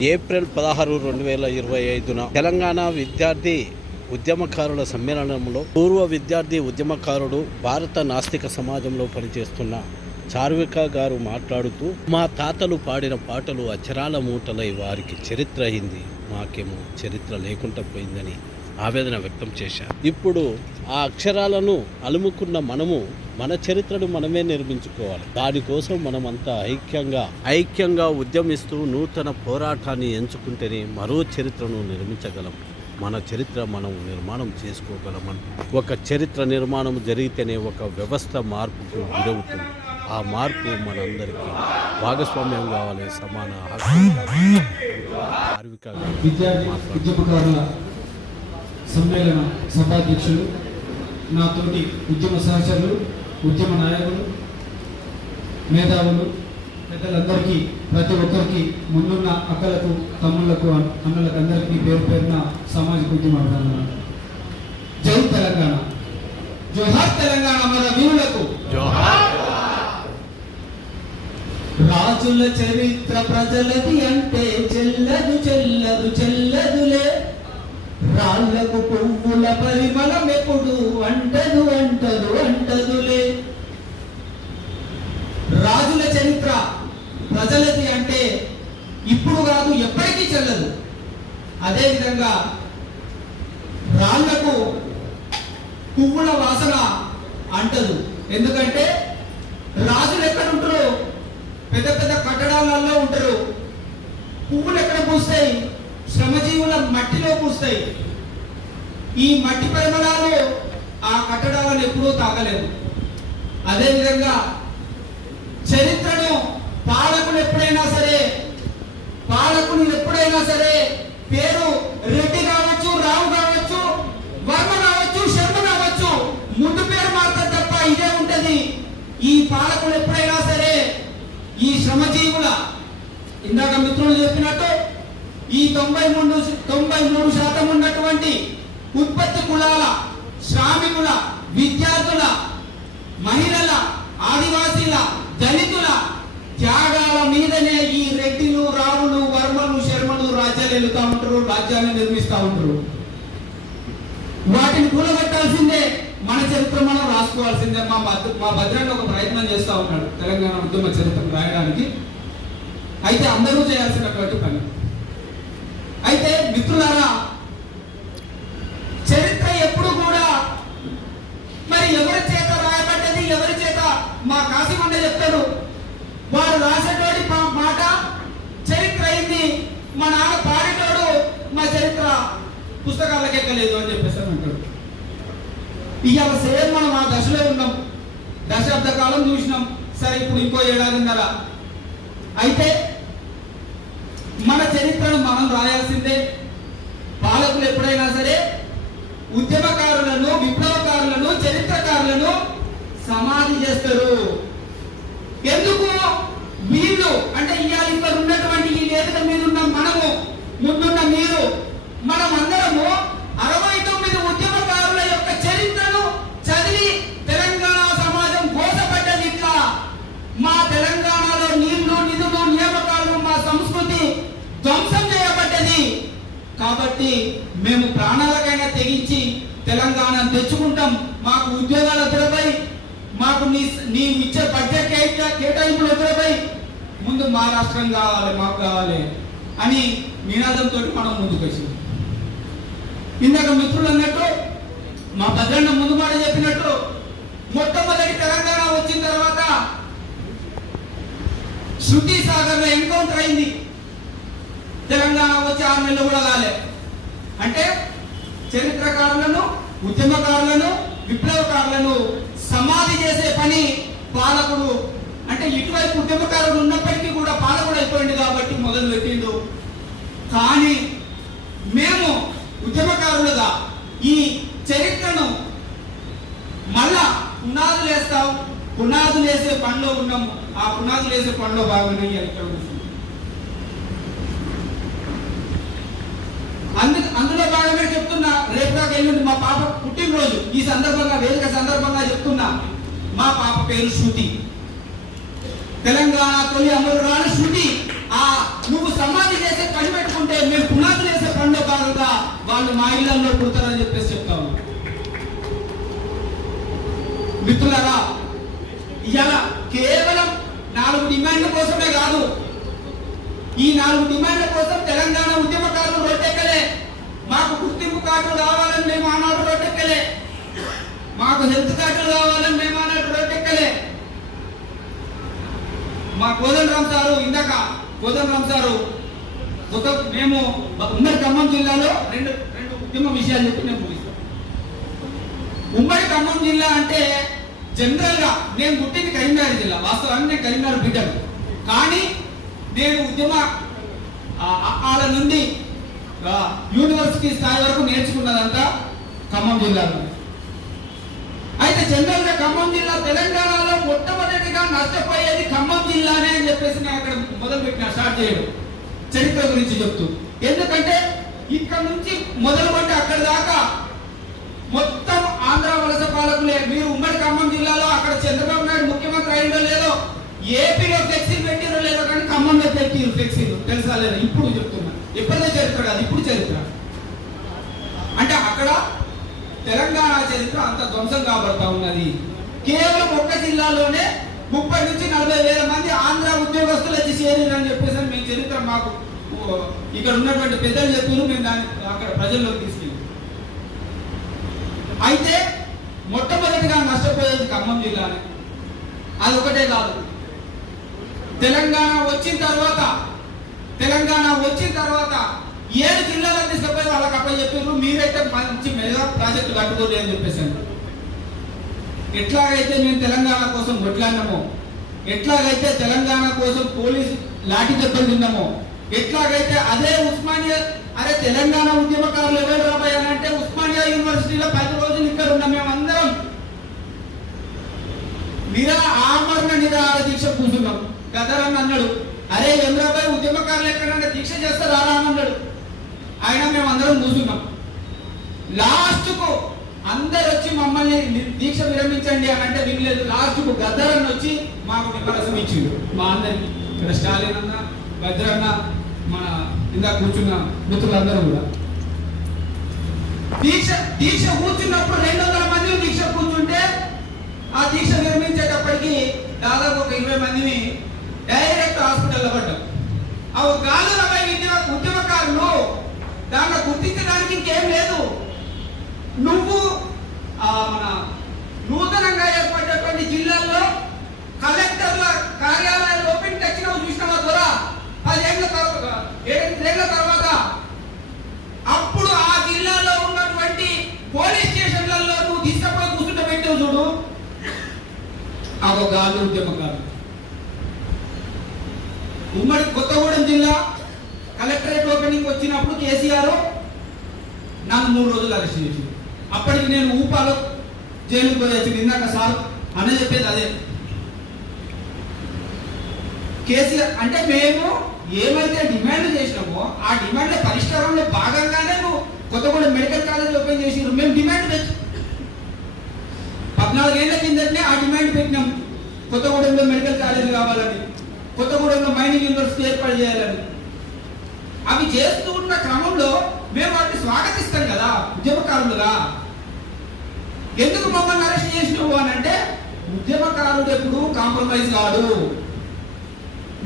April పదహారు రెండు వేల ఇరవై ఐదున తెలంగాణ విద్యార్థి ఉద్యమకారుల సమ్మేళనంలో పూర్వ విద్యార్థి ఉద్యమకారుడు భారత నాస్తిక సమాజంలో పనిచేస్తున్న చార్విక గారు మాట్లాడుతూ మా తాతలు పాడిన పాటలు అచరాల మూటలై వారికి చరిత్ర అయింది. మాకేమో చరిత్ర లేకుండా పోయిందని ఆవేదన వ్యక్తం చేశారు. ఇప్పుడు ఆ అక్షరాలను అలుముకున్న మనము మన చరిత్రను మనమే నిర్మించుకోవాలి. దానికోసం మనమంతా ఐక్యంగా ఐక్యంగా ఉద్యమిస్తూ నూతన పోరాటాన్ని ఎంచుకుంటేనే మరో చరిత్రను నిర్మించగలం. మన చరిత్ర మనం నిర్మాణం చేసుకోగలమని. ఒక చరిత్ర నిర్మాణం జరిగితేనే ఒక వ్యవస్థ మార్పుకు గురవుతుంది ఆ మార్పు మనందరికీ భాగస్వామ్యం కావాలి సమాన కార్మిక సమ్మేళన సభాధ్యక్షులు నాతోటి ఉద్యమ సహచరులు ఉద్యమ నాయకులు మేధావులు పెద్దలందరికీ ప్రతి ఒక్కరికి ముందున్న అక్కలకు తమ్ముళ్ళకు అన్నలకు అందరికీ పేరు పేరున సామాజిక ఉద్యమ జై తెలంగాణ. జోహార్ తెలంగాణ మన వీరులకు. రాజుల చరిత్ర ప్రజలది అంటే చెల్లదు చెల్లదు చెల్ల రాళ్ళకు పువ్వుల పరిమళం ఎప్పుడు అంటదు అంటదు అంటదులే. రాజుల చరిత్ర ప్రజలది అంటే ఇప్పుడు కాదు ఎప్పటికీ చెల్లదు. అదేవిధంగా రాళ్ళకు పువ్వుల వాసన అంటదు. ఎందుకంటే రాజులు ఎక్కడ ఉంటారు? పెద్ద పెద్ద కట్టడాలలో ఉంటారు. పువ్వులు ఎక్కడ పూస్తాయి? శ్రమజీవుల మట్టిలో పూస్తాయి. ఈ మట్టి పరిమళాలు ఆ కట్టడాలను ఎప్పుడూ తాగలేవు అదేవిధంగా చరిత్రను పాలకులు ఎప్పుడైనా సరే పాలకులు ఎప్పుడైనా సరే పేరు రెడ్డి కావచ్చు రావు కావచ్చు వర్మ కావచ్చు శర్మ కావచ్చు ముందు పేరు మాత్రం తప్ప ఇదే ఉంటది. ఈ పాలకులు ఎప్పుడైనా సరే ఈ శ్రమజీవుల ఇందాక మిత్రులు చెప్పినట్టు ఈ తొంభై మూడు తొంభై మూడు శాతం ఉన్నటువంటి ఉత్పత్తి కులాల శ్రామికుల విద్యార్థుల మహిళల ఆదివాసీల దళితుల త్యాగాల మీదనే ఈ రెడ్డిలు రావులు వర్మలు శర్మలు రాజ్యాలు వెళుతూ ఉంటారు రాజ్యాన్ని నిర్మిస్తూ ఉంటారు. వాటిని కూలగట్టాల్సిందే మన చరిత్ర మనం రాసుకోవాల్సిందే. మా భద్ర మా భద్రంగా ఒక ప్రయత్నం చేస్తా ఉన్నాడు తెలంగాణ ఉద్యమ చరిత్ర రాయడానికి. అయితే అందరూ చేయాల్సినటువంటి పని. అయితే మిత్రులారా చరిత్ర ఎప్పుడు కూడా మరి ఎవరి చేత రాయబడ్డది ఎవరి చేత మా కాశీమండ చెప్తాడు వారు రాసేటోడి మాట చరిత్ర అయింది మా నాన్న పాడేటోడు మా చరిత్ర. పుస్తకాలకు ఎక్కలేదు అని చెప్పేసి అంటాడు. ఇవాళ సేమ్ మనం ఆ దశలో ఉన్నాం. దశాబ్ద కాలం చూసినాం. సరే ఇప్పుడు ఇంకో ఏడాదిన్నర అయితే మన చరిత్రను మనం రాయాల్సిందే. పాలకులు ఎప్పుడైనా సరే ఉద్యమకారులను విప్లవకారులను చరిత్రకారులను సమాధి చేస్తారు ఎందుకు వీళ్ళు అంటే ఇవాళ ఇక్కడ ఉన్నటువంటి ఈ వేదిక మీద ఉన్న మనము ముందున్న మీరు మనం అందరము అరవై తొమ్మిది ఉద్యమకారుల యొక్క చరిత్రను చదివి తెలంగాణ సమాజం కోసపడ్డది ఇట్లా మా తెలంగాణలో నీళ్ళు నిధులు నియామకాలు మా సంస్కృతి ధ్వంసం చేయబడ్డది కాబట్టి మేము ప్రాణాలకైనా తెగించి తెలంగాణ తెచ్చుకుంటాం. మాకు ఉద్యోగాలు ఎదురపై మాకు నీ నీ ఇచ్చే బడ్జెట్ కేటాయింపులు ఎదురపై ముందు మా రాష్ట్రం కావాలి మాకు కావాలి అని నినాదంతో మనం ముందుకు వచ్చింది ఇందాక మిత్రులు అన్నట్టు మా భద్రన్న ముందు మాట చెప్పినట్టు మొట్టమొదటి తెలంగాణ వచ్చిన తర్వాత శృతి సాగర్లో ఎన్కౌంటర్ అయింది. తెలంగాణ వచ్చి ఆరు నెలలు కూడా రాలే. అంటే చరిత్రకారులను ఉద్యమకారులను విప్లవకారులను సమాధి చేసే పని పాలకుడు అంటే ఇటువైపు ఉద్యమకారుడు ఉన్నప్పటికీ కూడా పాలకుడు అయిపోయింది కాబట్టి మొదలు పెట్టిండు. కానీ మేము ఉద్యమకారులుగా ఈ చరిత్రను మళ్ళా పునాదులు వేస్తాం పునాదులు వేసే పనిలో ఉన్నాము. ఆ పునాదులు వేసే పనిలో భాగంగా ఇవాళ అందుకు అందులో భాగమే చెప్తున్నా రేపు దాకా ఎల్లుండి మా పాప పుట్టినరోజు. ఈ సందర్భంగా వేదిక సందర్భంగా చెప్తున్నా. మా పాప పేరు శృతి. తెలంగాణ తొలి రాని శృతి ఆ నువ్వు సమాధి చేసే పని పెట్టుకుంటే మేము పునాది చేసే పనిలో భాగంగా వాళ్ళు మా ఇళ్ళలో పుడతారని చెప్పేసి చెప్తాము మిత్రులరా ఇవాళ కేవలం నాలుగు డిమాండ్ల కోసమే కాదు ఈ నాలుగు డిమాండ్ల కోసం తెలంగాణ ఉద్యమకారులు రోడ్డెక్క కార్డులు కావాలని మేము ఆనాడు రోడ్డెక్కలే. మాకు హెల్త్ కార్డులు కావాలని మేము ఆనాడు రోడ్డెక్కలే. మా కోదండరామ్ సారు ఇందాక కోదండరామ్ సారు ఒక మేము ఉమ్మడి ఖమ్మం జిల్లాలో రెండు రెండు ఉద్యమ విషయాలు చెప్పి నేను ముగిస్తాను ఉమ్మడి ఖమ్మం జిల్లా అంటే జనరల్గా నేను పుట్టింది కరీంనగర్ జిల్లా వాస్తవానికి నేను కరీంనగర్ బిడ్డను. కానీ నేను ఉద్యమ వాళ్ళ నుండి యూనివర్సిటీ స్థాయి వరకు నేర్చుకున్నదంతా ఖమ్మం జిల్లాలో. అయితే జనరల్గా ఖమ్మం జిల్లా తెలంగాణలో మొట్టమొదటిగా నష్టపోయేది ఖమ్మం జిల్లానే అని చెప్పేసి నేను అక్కడ మొదలు పెట్టిన స్టార్ట్ చేయడం. చరిత్ర గురించి చెప్తూ. ఎందుకంటే ఇక్కడ నుంచి మొదలు పెట్టి అక్కడ దాకా మొత్తం ఆంధ్ర వలస పాలకులే. మీరు ఉమ్మడి ఖమ్మం జిల్లాలో అక్కడ చంద్రబాబు నాయుడు ముఖ్యమంత్రి అయిందో లేదో ఏపీలో ఫ్లెక్సీలు పెట్టిరో లేదో కానీ ఖమ్మంలో పెట్టిరు ఫ్లెక్సీలు తెలుసా లేదా? ఇప్పుడు చెప్తున్నా. ఎప్పుడో చరిత్ర అది ఇప్పుడు చరిత్ర. అంటే అక్కడ తెలంగాణ చరిత్ర అంత ధ్వంసం కాబడతా ఉన్నది. కేవలం ఒక్క జిల్లాలోనే ముప్పై నుంచి నలభై వేల మంది ఆంధ్ర ఉద్యోగస్తులు వచ్చి చేరిరు అని చెప్పేసి మీ చరిత్ర మాకు ఇక్కడ ఉన్నటువంటి పెద్దలు చెప్పారు మేము దాన్ని అక్కడ ప్రజల్లోకి తీసుకెళ్ళి అయితే మొట్టమొదటిగా నష్టపోయేది ఖమ్మం జిల్లానే. అది ఒకటే కాదు. తెలంగాణ వచ్చిన తర్వాత తెలంగాణ వచ్చిన తర్వాత ఏడు జిల్లాలకు తీసుకుపోయి వాళ్ళకి అప్ప చెప్పారు మీరైతే మంచి మెగా ప్రాజెక్టు కట్టుకోరు అని చెప్పేసి ఎట్లాగైతే మేము తెలంగాణ కోసం కొట్లాడినామో ఎట్లాగైతే తెలంగాణ కోసం పోలీస్ లాఠీ దెబ్బలు తిన్నామో ఎట్లాగైతే అదే ఉస్మానియా అరే తెలంగాణ ఉద్యమకారులు ఎవరు రాబాయ్ ఉస్మానియా యూనివర్సిటీలో పది రోజులు ఇక్కడ ఉన్నాం మేమందరం. నిరా ఆమరణ నిరాహార దీక్ష కూర్చున్నాం. గదరని అన్నాడు. అరే చంద్రబాయ్ ఉద్యమకారులు ఎక్కడంటే దీక్ష చేస్తారు అలా అని అన్నాడు. ఆయన మేము అందరం కూర్చున్నాం. లాస్ట్కు అందరు వచ్చి మమ్మల్ని దీక్ష విరమించండి అని అంటే వినలేదు లాస్ట్కు గద్దరన్న వచ్చి మాకు నిమ్మరసం ఇచ్చిండు. మా అందరికి. ఇక్కడ స్టాలిన్ అన్న గద్దరన్న మన ఇందాక కూర్చున్న మిత్రులందరూ కూడా. దీక్ష దీక్ష కూర్చున్నప్పుడు రెండు వందల మంది దీక్ష కూర్చుంటే ఆ దీక్ష విరమించేటప్పటికి దాదాపు ఒక ఇరవై మందిని డైరెక్ట్ హాస్పిటల్లో పడ్డాం ఆ గాలు రవై ఉద్యమ ఉద్యమకారులు దాంట్లో గుర్తించడానికి ఇంకేం లేదు నువ్వు ఆ మన నూతనంగా ఏర్పడినటువంటి జిల్లాల్లో కలెక్టర్ల కార్యాలయాలు ఓపెన్ తెచ్చినావు చూసినావా ద్వారా పదేళ్ళ తర్వాత ఏడెనిమిదేళ్ళ తర్వాత అప్పుడు ఆ జిల్లాలో ఉన్నటువంటి పోలీస్ స్టేషన్లలో నువ్వు తీసుకుపోయి కూర్చుంట పెట్టావు చూడు అదో ఉమ్మడి కొత్తగూడెం జిల్లా కలెక్టరేట్ ఓపెనింగ్ వచ్చినప్పుడు కేసీఆర్ నన్ను మూడు రోజులు అరెస్ట్ చేసి అప్పటికి నేను ఊపాలో జైలుకు పోయి ఇందాక సార్ అనే చెప్పేది అదే. కేసీఆర్ అంటే మేము ఏమైతే డిమాండ్ చేసినామో ఆ డిమాండ్ల పరిష్కారంలో భాగంగానే నువ్వు కొత్తగూడెం మెడికల్ కాలేజ్ ఓపెన్ చేసినారు మేము డిమాండ్ పెట్టి పద్నాలుగేళ్ళ కిందటనే ఆ డిమాండ్ పెట్టినాం. కొత్తగూడెంలో మెడికల్ కాలేజ్ కావాలని కొత్తగూడెంలో మైనింగ్ యూనివర్సిటీ ఏర్పాటు చేయాలని. అవి చేస్తూ ఉన్న క్రమంలో మేము వాటిని స్వాగతిస్తాం కదా ఉద్యమకారులుగా. ఎందుకు మమ్మల్ని అరెస్ట్ చేసినావు అని అంటే ఉద్యమకారుడు ఎప్పుడు కాంప్రమైజ్ కాడు.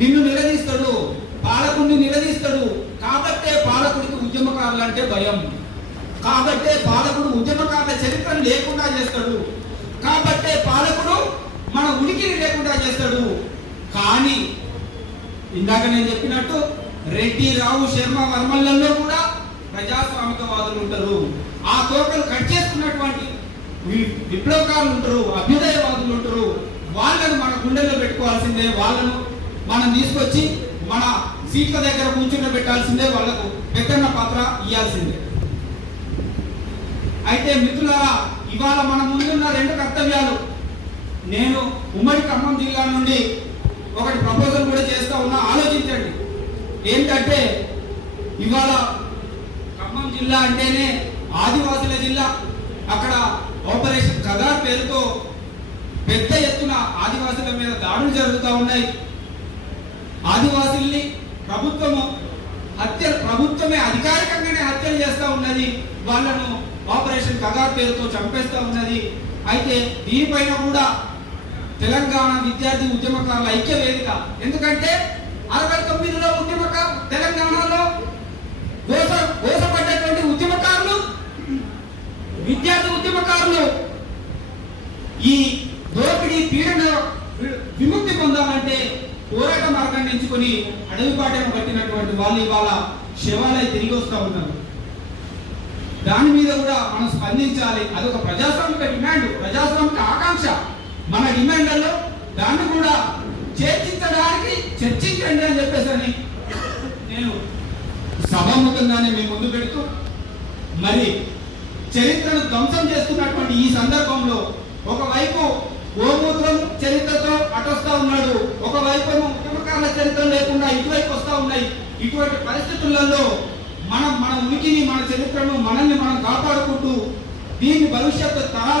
నిన్ను నిలదీస్తాడు పాలకుడిని నిలదీస్తాడు. కాబట్టే పాలకుడికి ఉద్యమకారులు అంటే భయం. కాబట్టే పాలకుడు ఉద్యమకారుల చరిత్రను లేకుండా చేస్తాడు. కాబట్టే పాలకుడు మన ఉనికిని లేకుండా చేస్తాడు. కానీ ఇందాక నేను చెప్పినట్టు రెడ్డి రావు శర్మ వర్మలలో కూడా ప్రజాస్వామికవాదులు ఉంటారు. ఆ తోటలు కట్ చేసుకున్నటువంటి విప్లవకారులు ఉంటారు అభ్యుదయవాదులు ఉంటారు. వాళ్ళను మన గుండెల్లో పెట్టుకోవాల్సిందే వాళ్ళను మనం తీసుకొచ్చి మన సీట్ల దగ్గర కూర్చుని పెట్టాల్సిందే వాళ్ళకు పెద్దన్న పాత్ర ఇవ్వాల్సిందే అయితే మిత్రులారా ఇవాళ మన ముందున్న రెండు కర్తవ్యాలు నేను ఉమ్మడి ఖమ్మం జిల్లా నుండి ఒకటి ప్రపోజల్ కూడా చేస్తా ఉన్నా ఆలోచించండి. ఏంటంటే ఇవాళ ఖమ్మం జిల్లా అంటేనే ఆదివాసుల జిల్లా. అక్కడ ఆపరేషన్ కగార్ పేరుతో పెద్ద ఎత్తున ఆదివాసుల మీద దాడులు జరుగుతూ ఉన్నాయి. ఆదివాసుల్ని ప్రభుత్వము హత్య ప్రభుత్వమే అధికారికంగానే హత్యలు చేస్తూ ఉన్నది. వాళ్ళను ఆపరేషన్ కగార్ పేరుతో చంపేస్తూ ఉన్నది. అయితే దీనిపైన కూడా తెలంగాణ విద్యార్థి ఉద్యమకారుల ఐక్య వేదిక. ఎందుకంటే అరవై తొమ్మిదిలో ఉద్యమక తెలంగాణలో గోస ఉద్యమకారులు విద్యార్థి ఉద్యమకారులు ఈ దోపిడీ పీడన విముక్తి పొందాలంటే పోరాట మార్గాన్ని ఎంచుకొని అడవి పాటను పట్టినటువంటి వాళ్ళు ఇవాళ శివాలయ తిరిగి వస్తూ ఉన్నారు. దాని మీద కూడా మనం స్పందించాలి. అదొక ప్రజాస్వామిక డిమాండ్ ప్రజాస్వామిక ఆకాంక్ష. మన డిమాండ్లలో దాన్ని కూడా చర్చించడానికి చర్చించండి అని చెప్పేసి నేను సభాముఖంగానే మీ ముందు పెడుతూ మరి చరిత్రను ధ్వంసం చేస్తున్నటువంటి ఈ సందర్భంలో ఒకవైపు గోమూత్రం చరిత్రతో అటొస్తా ఉన్నాడు ఒకవైపు ఏమో ఉద్యమకారుల చరిత్ర లేకుండా ఇటువైపు వస్తా ఉన్నాయి. ఇటువంటి పరిస్థితులలో మనం మన ఉనికిని మన చరిత్రను మనల్ని మనం కాపాడుకుంటూ దీని భవిష్యత్తు తరాల